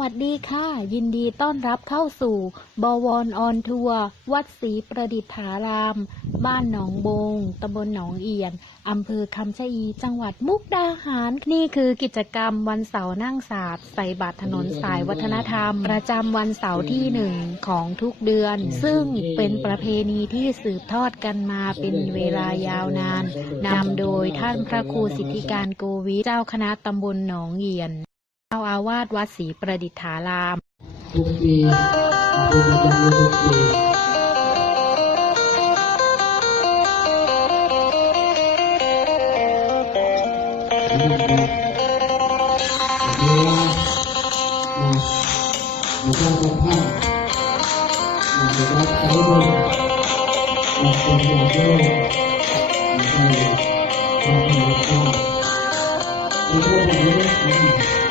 วัสดีค่ะ ยินดีต้อนรับเข้าสู่ บวรออนทัวร์วัดศรีประดิษฐาราม บ้านหนองบงตำบลหนองเอียนอำเภอคำชะอี จังหวัดมุกดาหาร นี่คือกิจกรรมวันเสาร์นั่งศาสตร์ใส่บาตรถนนสายวัฒนธรรม ประจำวันเสาร์ที่หนึ่งของทุกเดือน ซึ่งเป็นประเพณีที่สืบทอดกันมาเป็นเวลายาวนานนำโดยท่านพระครูสิทธิการโกวิเจ้าคณะตำบลหนองเอียน จ้าอาวาสวัดศรีประดิษฐาราม ทุกปีเป็นประจำเลยทุกปีเวลานะมาสร้างกับท่านนะจะรับใช้บุญรับเป็นอย่างโลกนะใช่รับเป็นอ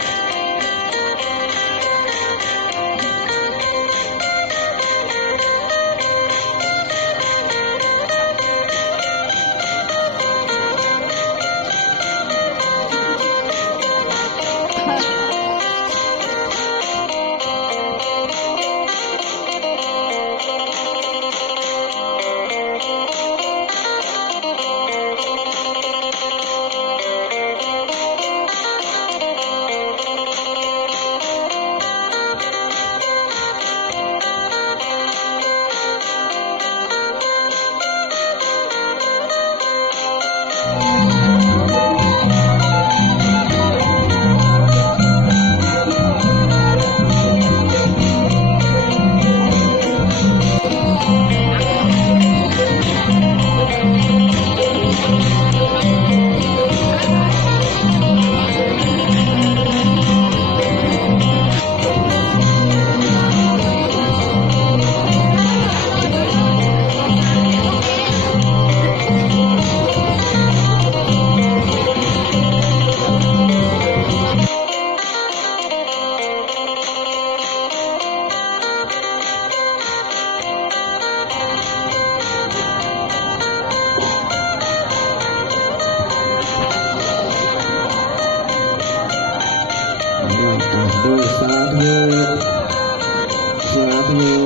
ย่างข้า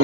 ใ